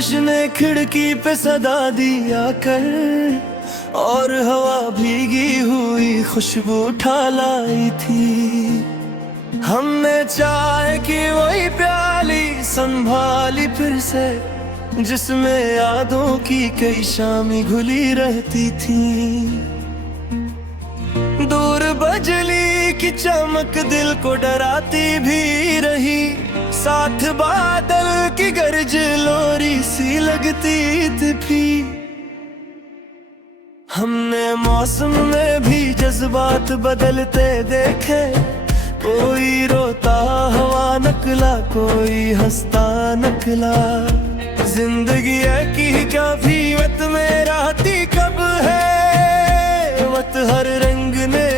बारिश ने खिड़की पे सदा दिया कर, और हवा भीगी हुई खुशबू उठा लाई थी। हमने चाय की वही प्याली संभाली फिर से, जिसमें यादों की कई शामें घुली रहती थी। दूर बजली की चमक दिल को डराती भी रही, साथ बादल की गरज लोरी सी लगती थी। हमने मौसम में भी जज्बात बदलते देखे, कोई रोता हुआ नकला, कोई हंसता नकला। जिंदगी है कि कभी वत में राती कब है, वत हर रंग ने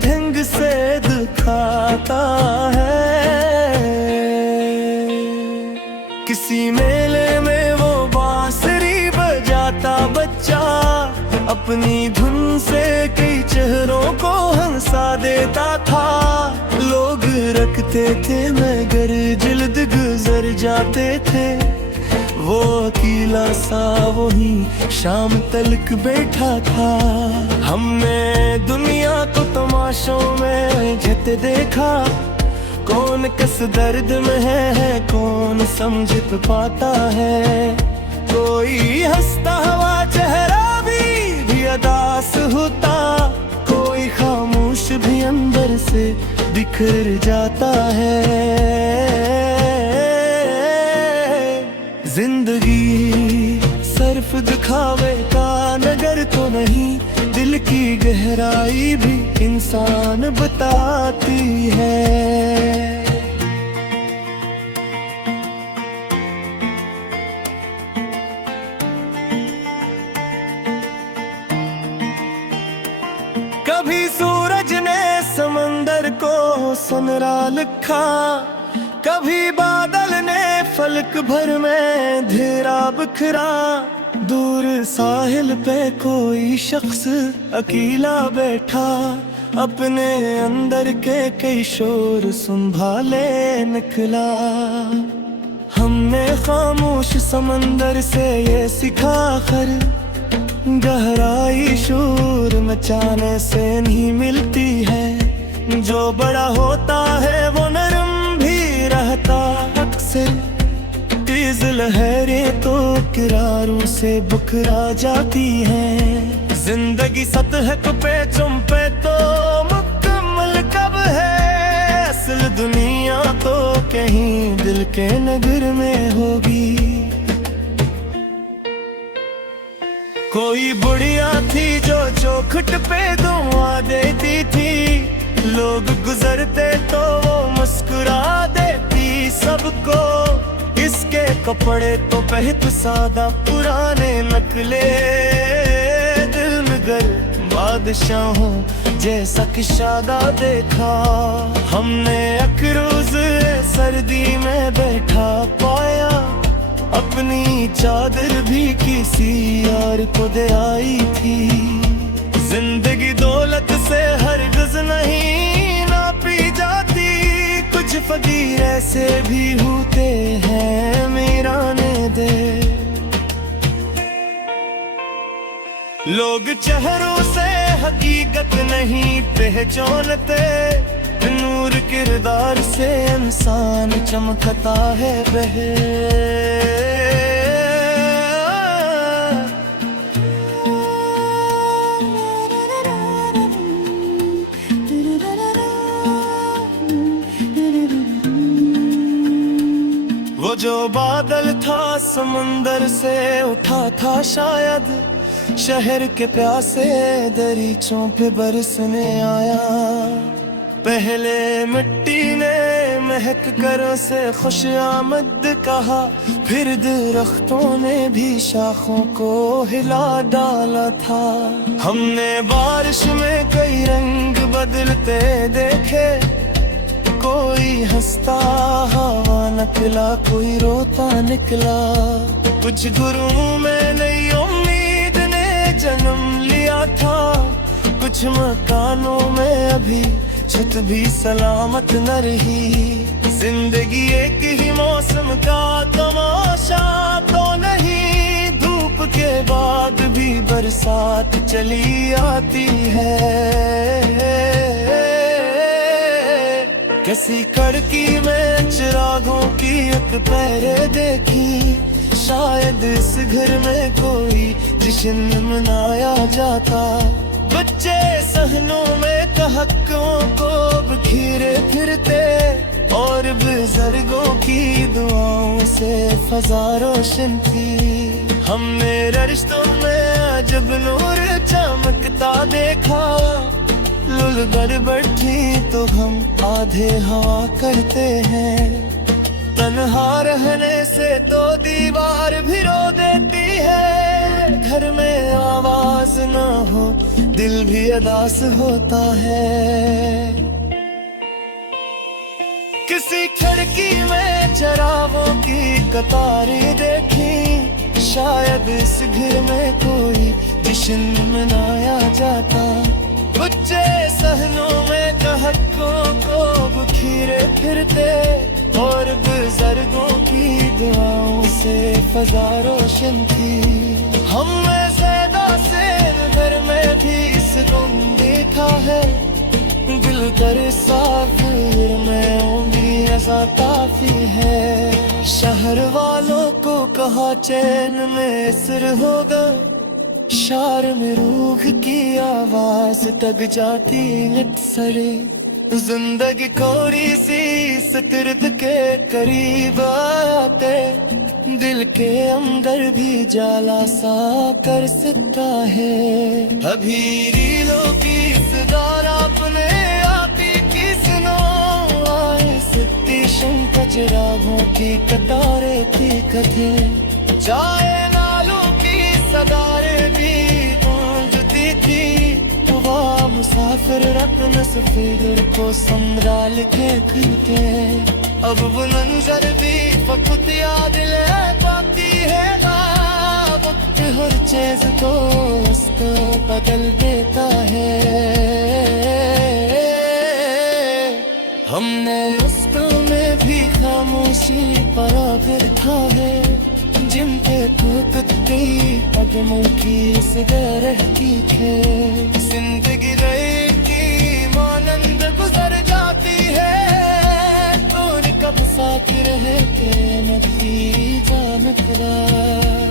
ढंग से दिखाता है। किसी मेले में वो बांसुरी बजाता बच्चा, अपनी धुन से कई चेहरों को हंसा देता था। लोग रखते थे मगर जिल्द गुजर जाते थे, वो अकेला सा वही शाम तलक बैठा था। हमने दुनिया को तमाशों में झते देखा, कौन किस दर्द में है कौन समझ पाता है। कोई हंसता हुआ चेहरा भी अदास होता, कोई खामोश भी अंदर से बिखर जाता है। जिंदगी सिर्फ दिखावे का नगर तो नहीं, दिल की गहराई भी इंसान बताती है। कभी सूरज ने समंदर को सुनहरा लिखा, कभी बादल ने फलक भर में अंधेरा बिखरा। दूर साहिल पे कोई शख्स अकेला बैठा, अपने अंदर के कई शोर संभाले निकला। हमने खामोश समंदर से ये सीखा खर, गहराई शोर मचाने से नहीं मिलती है। जो बड़ा होता है वो नरम भी रहता अक्सर, तेज लहरें तो किनारों से बुकरा जाती हैं। जिंदगी सतह पे चुम्पे तो मुकम्मल कब है, असल दुनिया तो कहीं दिल के नगर में होगी। कोई बुढ़िया थी जो चौखट पे दुआ देती थी, लोग गुजरते तो वो मुस्कुरा देती सबको। इसके कपड़े तो बहुत सादा पुराने नकले, दिल में गर बादशाहों जैसा किशादा देखा। हमने अकरूज सर्दी में बैठा पाया, अपनी चादर भी किसी यार को दे आई थी। जिंदगी दौलत से हरगिज़ नहीं नापी जाती, कुछ फकीर ऐसे भी होते हैं मेरा ने दे। लोग चेहरों से हकीकत नहीं पहचानते, नूर किरदार से इंसान चमकता है बहे। वो जो बादल था समुंदर से उठा था शायद, शहर के प्यासे दरीचों पे बरसने आया। पहले मिट्टी ने महक कर से खुश आमद कहा, फिर दरख्तों ने भी शाखों को हिला डाला था। हमने बारिश में कई रंग बदलते देखे, कोई हंसता हवा निकला, कोई रोता निकला। कुछ घरों में नई उम्मीद ने जन्म लिया था, कुछ मकानों में अभी छत भी सलामत न रही। जिंदगी एक ही मौसम का तमाशा तो नहीं, के बाद भी बरसात चली आती है। किसी कड़की में चिरागों की एक पहरे देखी, शायद इस घर में कोई जश्न मनाया जाता। बच्चे सहनों में तहक्कों को बिखेरे फिरते और बुजुर्गों की दुआओं से फजा रोशन थी। हमने रिश्तों में अजब नूर चमकता देखा, लुलगर बैठी तो हम आधे हवा करते हैं। तन्हा रहने से तो दीवार भी रो देती है, घर में आवाज ना हो दिल भी उदास होता है। किसी खिड़की में चरागों की कतारें देखी, शायद इस घर में कोई जश्न मनाया जाता। बच्चे सहनों में तहक्कों को बिखेरे फिरते और बुजुर्गों की दुआओं से फजा रोशन थी। हमने ज़्यादा से घर में भी सुकून देखा है, दिल कर साफिर में उंगली ऐसा काफी है। शहर वालों को कहा चैन में सिर होगा, शार में रूह की आवाज तक जाती नित सरे। जिंदगी कोरी सी सतर्द के करीब आते, दिल के अंदर भी जाला सा कर सकता है। अभी रीलों की सदार अपने आती की सुनो, आए सत्ती शंख चिरागों की कतारें थी कथे। जाए नालों की सदारें भी गूंजती थी, वहाँ मुसाफिर रत्न सफेद को संभ्राल के खिलते। अब वो मंजर भी फकत याद ले पाती है, वक्त हर चीज को उसको बदल देता है। हमने उसको में भी खामोशी परा फिर था है, जिनके टूटती कदमों की सगरह की थे। जिंदगी रहेगी मानंद गुजर जाती है, कौन कब साथ रहे थे नदी जानत रहा।